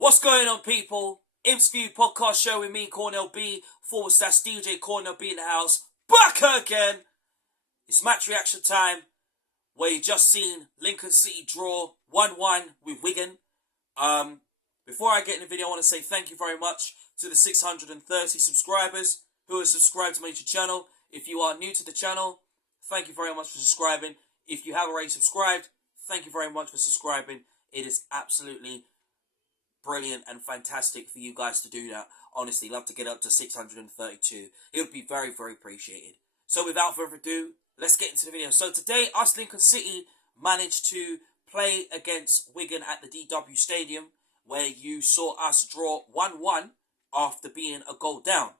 What's going on, people? Imps View podcast show with me, Cornell B, /DJ Cornell B in the house. Back again! It's match reaction time, where you just seen Lincoln City draw 1-1 with Wigan. Before I get in the video, I want to say thank you very much to the 630 subscribers who have subscribed to my YouTube channel. If you are new to the channel, thank you very much for subscribing. If you have already subscribed, thank you very much for subscribing. It is absolutely brilliant and fantastic for you guys to do that. Honestly, love to get up to 632. It would be very, very appreciated. So without further ado, let's get into the video. So today, us Lincoln City managed to play against Wigan at the DW Stadium, where you saw us draw 1-1 after being a goal down.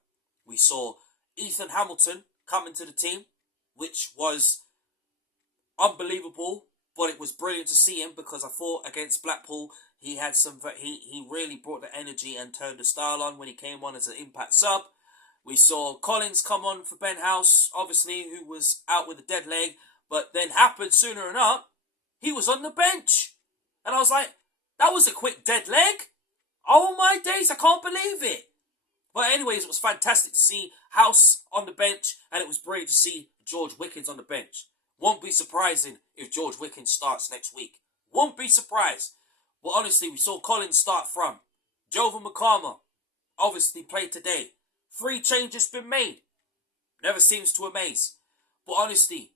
We saw Ethan Hamilton come into the team, which was unbelievable, but it was brilliant to see him because I thought against Blackpool he had he really brought the energy and turned the style on when he came on as an impact sub. We saw Collins come on for Ben House, obviously, who was out with a dead leg, but then happened sooner enough, he was on the bench. And I was like, that was a quick dead leg? Oh my days, I can't believe it. But anyways, it was fantastic to see House on the bench, and it was brilliant to see George Wickens on the bench. Won't be surprising if George Wickens starts next week. Won't be surprised. But honestly, we saw Collins start from. Jovan McCarmer obviously played today. 3 changes been made. Never seems to amaze. But honestly,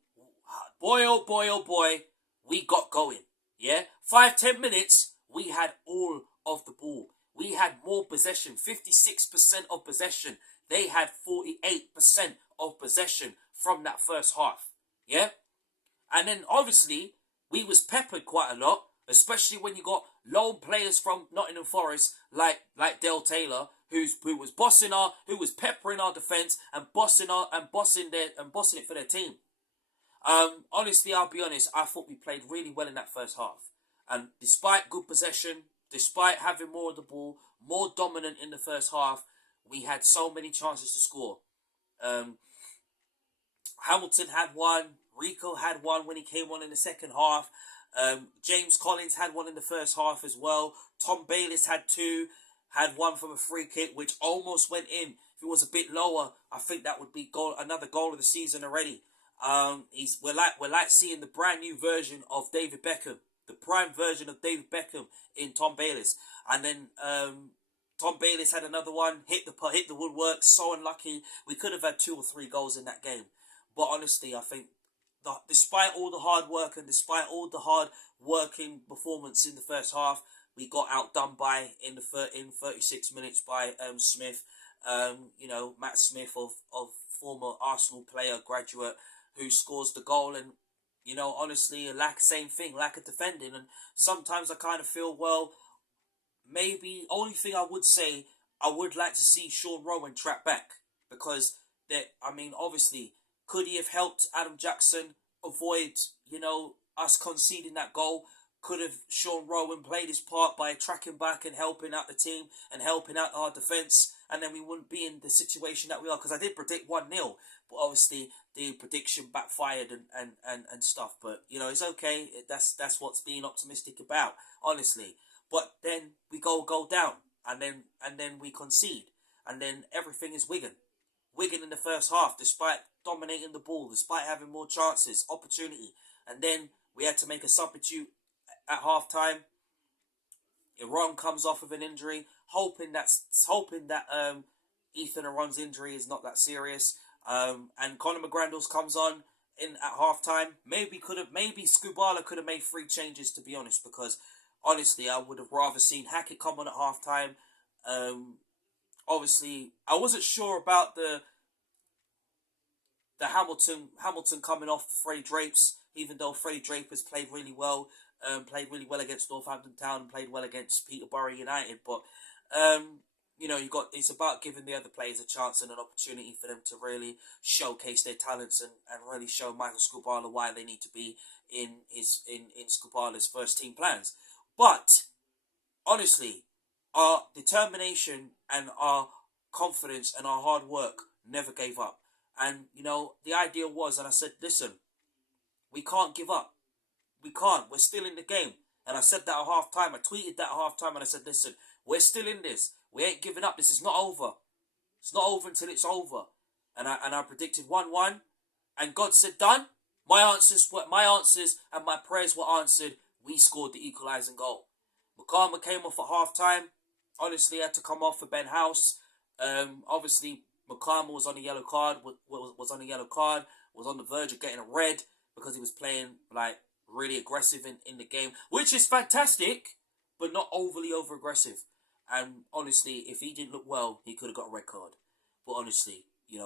boy oh boy oh boy, we got going. Yeah? 5-10 minutes, we had all of the ball. We had more possession. 56% of possession. They had 48% of possession from that first half. Yeah? And then obviously, we was peppered quite a lot, especially when you got lone players from Nottingham Forest like Dale Taylor, who was peppering our defence and bossing it for their team. Honestly, I'll be honest, I thought we played really well in that first half. And despite good possession, despite having more of the ball, more dominant in the first half, we had so many chances to score. Hamilton had one. Rico had one when he came on in the second half. James Collins had one in the first half as well. Tom Bayliss had 2. Had one from a free kick, which almost went in. If it was a bit lower, I think that would be another goal of the season already. We're like seeing the brand new version of David Beckham, the prime version of David Beckham in Tom Bayliss. And then Tom Bayliss had another one, hit the woodwork. So unlucky. We could have had 2 or 3 goals in that game. But honestly, I think despite all the hard work and despite all the hard working performance in the first half, we got outdone by in 36 minutes by Smith. Matt Smith of former Arsenal player, graduate, who scores the goal. And honestly, same thing, lack of defending. And sometimes I kind of feel, well, maybe only thing I would say, I would like to see Sean Rowan track back, because obviously, could he have helped Adam Jackson avoid us conceding that goal? Could have Sean Rowan played his part by tracking back and helping out the team and helping out our defence, and then we wouldn't be in the situation that we are? Because I did predict 1-0, but obviously the prediction backfired and stuff. But it's okay. That's what's being optimistic about, honestly. But then we go down, and then we concede, and then everything is Wigan. Wigan in the first half, despite dominating the ball, despite having more chances, opportunity, and then we had to make a substitute at half time. Iran comes off with an injury, hoping that Ethan Iran's injury is not that serious. And Conor McGrandles comes on in at half time. Maybe Skubala could have made 3 changes, to be honest, because honestly I would have rather seen Hackett come on at half time. Obviously, I wasn't sure about the Hamilton coming off for Freddie Drapes, even though Freddie Drapes has played really well against Northampton Town, played well against Peterborough United. But it's about giving the other players a chance and an opportunity for them to really showcase their talents and really show Michael Skubala why they need to be in Skubala's first team plans. But honestly, our determination and our confidence and our hard work never gave up. And, the idea was, and I said, listen, we can't give up. We can't. We're still in the game. And I said that at half time. I tweeted that at half time, and I said, listen, we're still in this. We ain't giving up. This is not over. It's not over until it's over. And I predicted 1-1, and God said, done. My answers and my prayers were answered. We scored the equalising goal. McCarthy came off at half time. Honestly, had to come off for Ben House. Obviously, McCarthy was on a yellow card. Was on a yellow card. Was on the verge of getting a red because he was playing like really aggressive in the game, which is fantastic, but not overly over aggressive. And honestly, if he didn't look well, he could have got a red card. But honestly,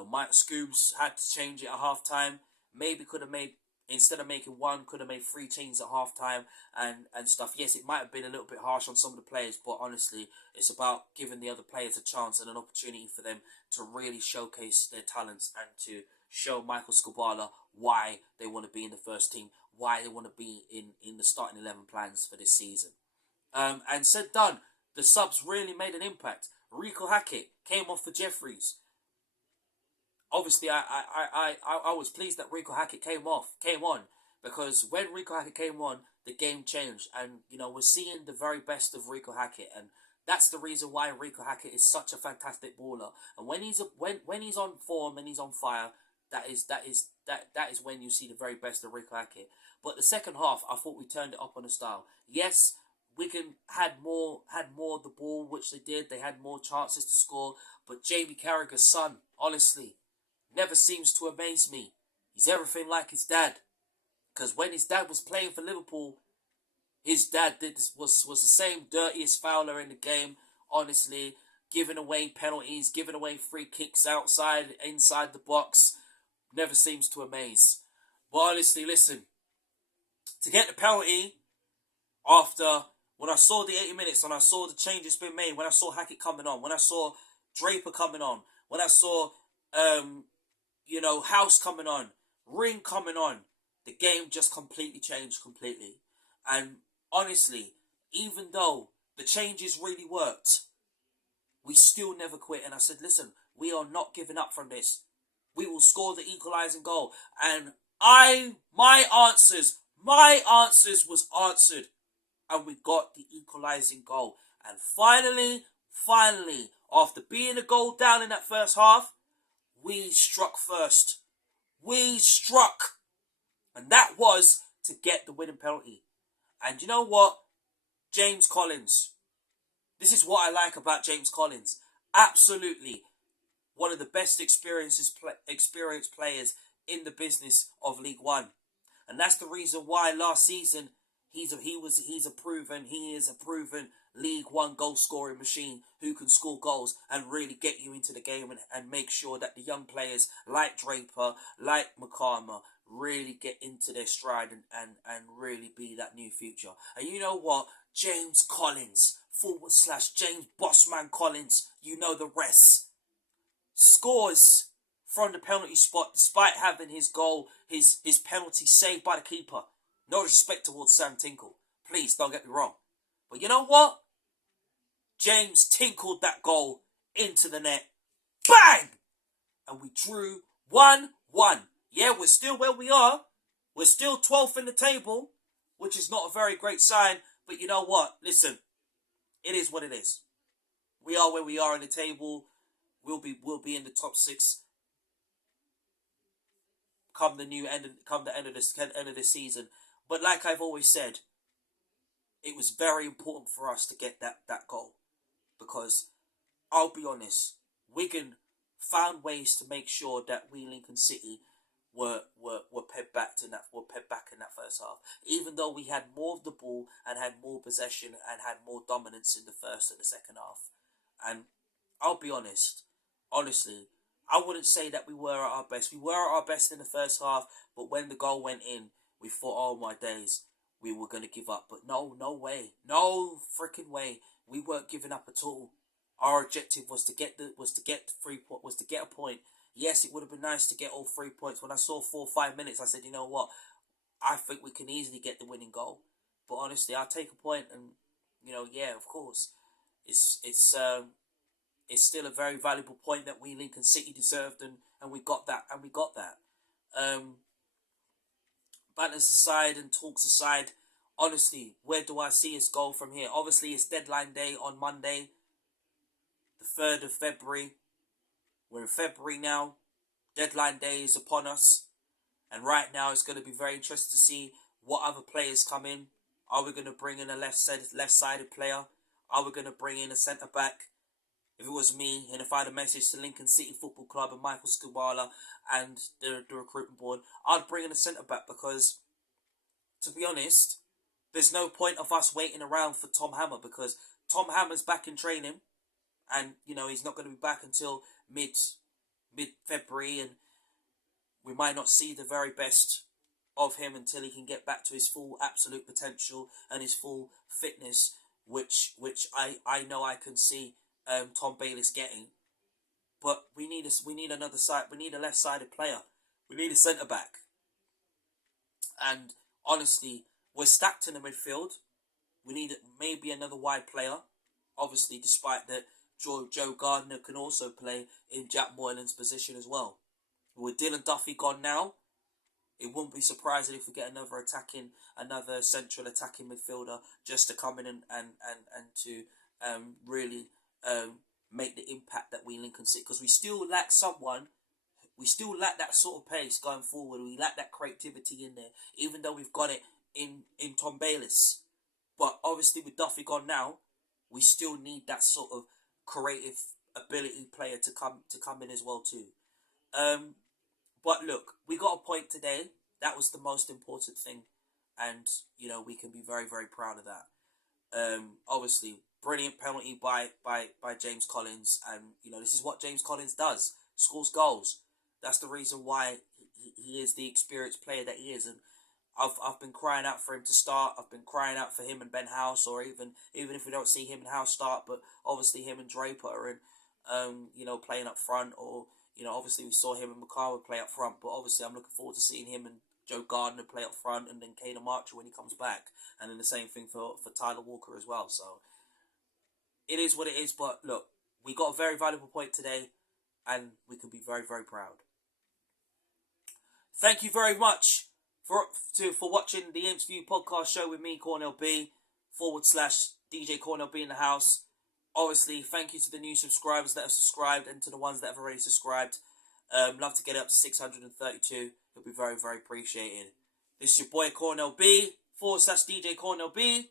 Mike Scoobs had to change it at half time. Maybe could have made, instead of making one, could have made 3 changes at half time and stuff. Yes, it might have been a little bit harsh on some of the players, but honestly, it's about giving the other players a chance and an opportunity for them to really showcase their talents and to show Michael Skubala why they want to be in the first team, why they want to be in the starting 11 plans for this season. And said done, the subs really made an impact. Rico Hackett came off for Jeffries. Obviously, I was pleased that Rico Hackett came on, because when Rico Hackett came on, the game changed, and we're seeing the very best of Rico Hackett, and that's the reason why Rico Hackett is such a fantastic baller. And when he's on form and he's on fire, that is when you see the very best of Rico Hackett. But the second half, I thought we turned it up on the style. Yes, Wigan had more of the ball, which they did. They had more chances to score, but Jamie Carragher's son, honestly, never seems to amaze me. He's everything like his dad. Because when his dad was playing for Liverpool, his dad was the same dirtiest fouler in the game. Honestly, giving away penalties, giving away free kicks outside, inside the box. Never seems to amaze. But honestly, listen, to get the penalty after, when I saw the 80 minutes and I saw the changes being made, when I saw Hackett coming on, when I saw Draper coming on, when I saw House coming on, Ring coming on, the game just completely changed completely. And honestly, even though the changes really worked, we still never quit. And I said, listen, we are not giving up from this. We will score the equalising goal. And my answers was answered. And we got the equalising goal. And finally, after being a goal down in that first half, we struck first. We struck. And that was to get the winning penalty. And you know what? James Collins. This is what I like about James Collins. Absolutely one of the best experienced players in the business of League One. And that's the reason why last season he is a proven League One goal scoring machine who can score goals and really get you into the game and make sure that the young players like Draper, like McCarthy, really get into their stride and really be that new future. And you know what? James Collins, / James Bossman Collins, you know the rest, scores from the penalty spot despite having his goal, his penalty saved by the keeper. No disrespect towards Sam Tinkle. Please don't get me wrong. But you know what? James tinkled that goal into the net. Bang! And we drew 1-1. Yeah, we're still where we are. We're still 12th in the table, which is not a very great sign. But you know what? Listen, it is what it is. We are where we are in the table. We'll be in the top 6 come the end of this season. But like I've always said, it was very important for us to get that goal, because I'll be honest, Wigan found ways to make sure that we, Lincoln City, were pegged back in that first half. Even though we had more of the ball and had more possession and had more dominance in the first and the second half. And I'll be honest, honestly, I wouldn't say that we were at our best. We were at our best in the first half, but when the goal went in, we thought, oh my days, we were going to give up. But no way. No freaking way. We weren't giving up at all. Our objective was to get a point. Yes, it would have been nice to get all 3 points. When I saw 4 or 5 minutes, I said, you know what? I think we can easily get the winning goal. But honestly, I'll take a point, and yeah, of course, it's still a very valuable point that we, Lincoln City, deserved, and we got that. Banners aside and talks aside, honestly, where do I see us go from here? Obviously, it's deadline day on Monday, the 3rd of February. We're in February now. Deadline day is upon us. And right now, it's going to be very interesting to see what other players come in. Are we going to bring in a left-sided player? Are we going to bring in a centre-back? If it was me, and if I had a message to Lincoln City Football Club and Michael Skubala and the recruitment board, I'd bring in a centre-back because, to be honest, there's no point of us waiting around for Tom Hammer because Tom Hammer's back in training and, he's not going to be back until mid-February, and we might not see the very best of him until he can get back to his full absolute potential and his full fitness, which I know I can see Tom Bayliss getting. But we need another side. We need a left-sided player. We need a centre back. And honestly, we're stacked in the midfield. We need maybe another wide player. Obviously, despite that, Joe Gardner can also play in Jack Moylan's position as well. With Dylan Duffy gone now, it wouldn't be surprising if we get another central attacking midfielder just to come in and to really make the impact that we Lincoln City, because we still lack someone. We still lack that sort of pace going forward. We lack that creativity in there, even though we've got it in Tom Bayliss. But obviously with Duffy gone now, we still need that sort of creative ability player to come in as well too. But look, we got a point today. That was the most important thing, and we can be very, very proud of that. Obviously, brilliant penalty by James Collins, and this is what James Collins does: scores goals. That's the reason why he is the experienced player that he is, and I've been crying out for him to start. I've been crying out for him and Ben House, or even if we don't see him and House start, but obviously him and Draper and playing up front, or obviously we saw him and McCarver play up front, but obviously I'm looking forward to seeing him and Joe Gardner play up front, and then Caden Archer when he comes back, and then the same thing for Tyler Walker as well. So it is what it is, but look, we got a very valuable point today, and we can be very, very proud. Thank you very much for watching the Imps View podcast show with me, Cornell B, /DJ Cornell B in the house. Obviously, thank you to the new subscribers that have subscribed and to the ones that have already subscribed. Love to get up to 632. It'll be very, very appreciated. This is your boy Cornell B, /DJ Cornell B.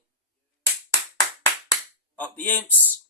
Up the Imps.